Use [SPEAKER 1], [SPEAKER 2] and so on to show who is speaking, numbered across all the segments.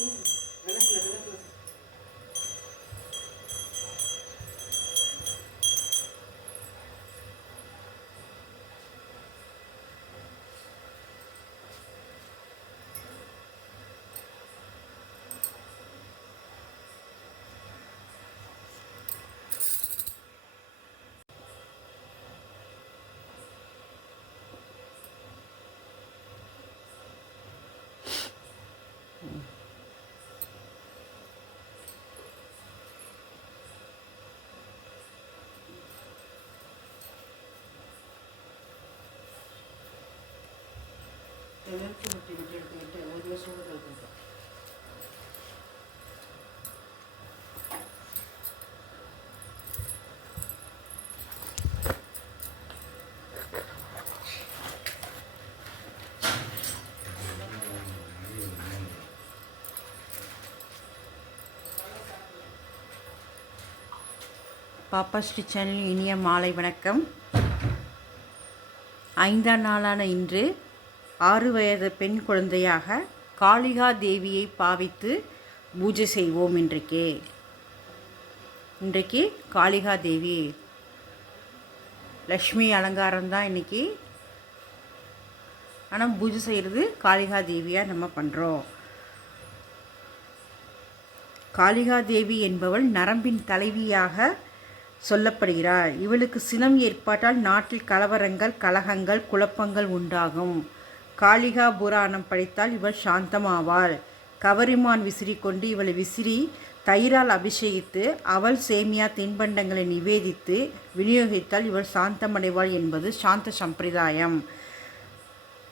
[SPEAKER 1] Ooh. எழுத்து விட்டு விட்டு எடுத்துக்கிட்டு ஒரு வருஷம் கூட கழுத்துட்டோம்
[SPEAKER 2] பாப்பா ஸ்ரீ சேனல் இனிய மாலை வணக்கம். ஐந்தாம் நாளான இன்று ஆறு வயது பெண் குழந்தையாக காளிகா தேவியை பாவித்து பூஜை செய்வோம் இன்றைக்கு. இன்றைக்கு காளிகா தேவி லக்ஷ்மி அலங்காரம் தான் இன்றைக்கி ஆனால் பூஜை செய்கிறது காளிகா தேவியாக நம்ம பண்ணுறோம் காளிகா தேவி என்பவள் நரம்பின் தலைவியாக சொல்லப்படுகிறார் இவளுக்கு சினம் ஏற்பட்டால் நாட்டில் கலவரங்கள் கலகங்கள் குழப்பங்கள் உண்டாகும். காளிகா புராணம் படித்தால் இவள் சாந்தமாவாள் கவரிமான் விசிறி கொண்டு இவளை விசிறி தயிரால் அபிஷேகித்து அவள் சேமியா தின்பண்டங்களை நிவேதித்து விநியோகித்தால் இவள் சாந்தமடைவாள் என்பது சாந்த சம்பிரதாயம்.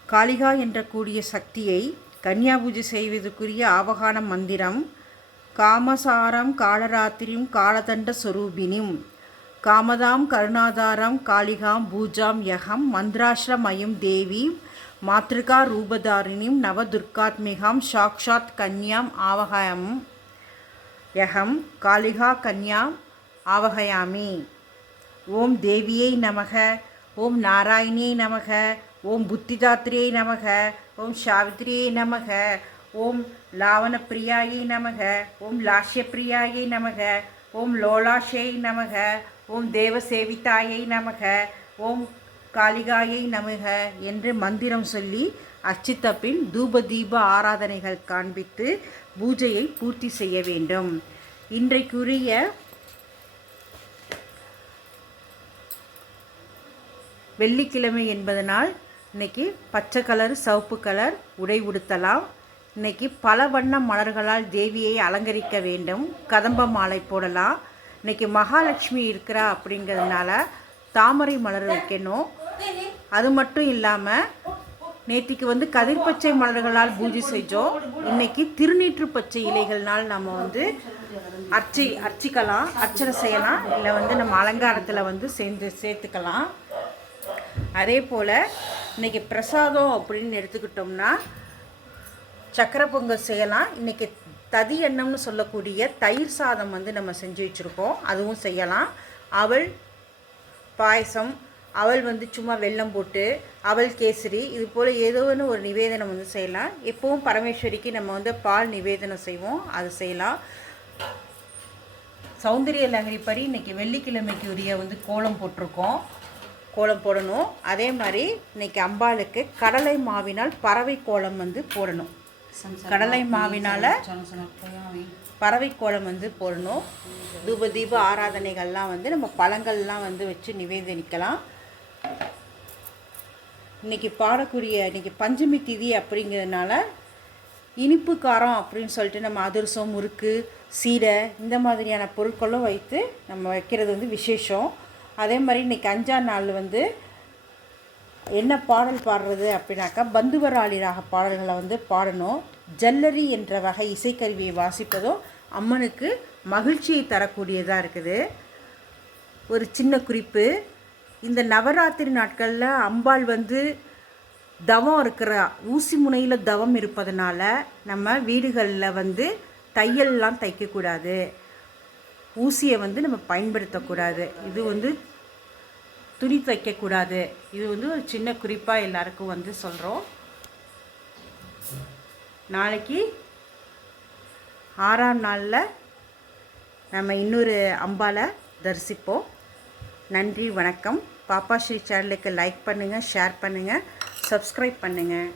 [SPEAKER 2] காளிகா என்ற கூடிய சக்தியை கன்யா பூஜை செய்வதற்குரிய ஆவகான மந்திரம் காமசாரம் காலராத்திரியும் காலதண்ட சொரூபினிம் காமதாம் கருணாதாரம் காளிகாம் பூஜாம் யகம் மந்திராஷ்ரமயம் தேவி மாத்ருகா ரூபதாரிணிம் நவதுர்காத்மிகாம் சாக்ஷாத் கன்யாம் ஆவகாயம் யகம் காளிகா கன்யாம் ஆவகயாமி. ஓம் தேவியை நமக ஓம் நாராயணியை நமக ஓம் புத்திதாத்ரியை நமக ஓம் சாவித்ரியை நமக ஓம் லாவணப்பிரியாயை நமக ஓம் லாஷ்யப்பிரியாயை நமக ஓம் லோலாஷை நமக ஓம் தேவசேவிதாயை நமக ஓம் காளிகாயை நமக என்று மந்திரம் சொல்லி அர்ச்சித்த பின் தூப தீப ஆராதனைகள் காண்பித்து பூஜையை பூர்த்தி செய்ய வேண்டும். இன்றைக்குரிய வெள்ளிக்கிழமை என்பதனால் இன்னைக்கு பச்சை கலர் சிவப்பு கலர் உடை உடுத்தலாம். இன்னைக்கு பல வண்ண மலர்களால் தேவியை அலங்கரிக்க வேண்டும். கதம்ப மாலை போடலாம். இன்றைக்கி மகாலட்சுமி இருக்கிறா அப்படிங்கிறதுனால தாமரை மலர் வைக்கணும். அது மட்டும் இல்லாமல் நேற்றுக்கு வந்து கதிர்பச்சை மலர்களால் பூஜை செஞ்சோம். இன்னைக்கு திருநீற்று பச்சை இலைகள்னால் நம்ம வந்து அர்ச்சி அர்ச்சிக்கலாம். அர்ச்சனை செய்யலாம். இல்லை வந்து நம்ம அலங்காரத்தில் வந்து சேர்ந்து சேர்த்துக்கலாம். அதே போல் இன்னைக்கு பிரசாதம் அப்படின்னு எடுத்துக்கிட்டோம்னா சக்கரை பொங்கல் செய்யலாம். இன்றைக்கி ததி எண்ணம்னு சொல்லக்கூடிய தயிர் சாதம் வந்து நம்ம செஞ்சு வச்சுருக்கோம். அதுவும் செய்யலாம். அவள் பாயசம் அவள் வந்து சும்மா வெல்லம் போட்டு அவள் கேசரி இது போல் ஏதோ ஒன்று ஒரு நிவேதனம் வந்து செய்யலாம். எப்பவும் பரமேஸ்வரிக்கு நம்ம வந்து பால் நிவேதனம் செய்வோம். அது செய்யலாம். சௌந்தரிய லங்கரி படி இன்றைக்கி வெள்ளிக்கிழமைக்கு உரிய வந்து கோலம் போட்டிருக்கோம். கோலம் போடணும். அதே மாதிரி இன்னைக்கு அம்பாளுக்கு கடலை மாவினால் பறவை கோலம் வந்து போடணும். கடலை மாவினால பறவை கோலம் வந்து போடணும். தூப தீப ஆராதனைகள்லாம் வந்து நம்ம பழங்கள்லாம் வந்து வச்சு நிவேதனிக்கலாம். இன்னைக்கு பாடக்கூடிய இன்னைக்கு பஞ்சமி திதி அப்படிங்கிறதுனால இனிப்பு காரம் அப்படின்னு சொல்லிட்டு நம்ம அதிரசம் முறுக்கு சீடை இந்த மாதிரியான பொருட்களும் வைத்து நம்ம வைக்கிறது வந்து விசேஷம். அதே மாதிரி இன்னைக்கு அஞ்சாம் நாள் வந்து என்ன பாடல் பாடுறது அப்படின்னாக்கா பந்துவராளி ராக பாடல்களை வந்து பாடணும். ஜல்லரி என்ற வகை இசைக்கருவியை வாசிப்பதும் அம்மனுக்கு மகிழ்ச்சியை தரக்கூடியதாக இருக்குது. ஒரு சின்ன குறிப்பு இந்த நவராத்திரி நாட்களில் அம்பாள் வந்து தவம் இருக்கிற ஊசி முனையில் தவம் இருப்பதனால நம்ம வீடுகளில் வந்து தையல்லாம் தைக்கக்கூடாது. ஊசியை வந்து நம்ம பயன்படுத்தக்கூடாது. இது வந்து துணி தைக்கக்கூடாது. இது வந்து ஒரு சின்ன குறிப்பாக எல்லாருக்கும் வந்து சொல்கிறோம் நாளைக்கு ஆறாம் நாளில் நம்ம இன்னொரு அம்பாவை தரிசிப்போம். நன்றி வணக்கம். பாப்பா ஸ்ரீ சேனலுக்கு லைக் பண்ணுங்கள் ஷேர் பண்ணுங்கள் சப்ஸ்கிரைப் பண்ணுங்கள்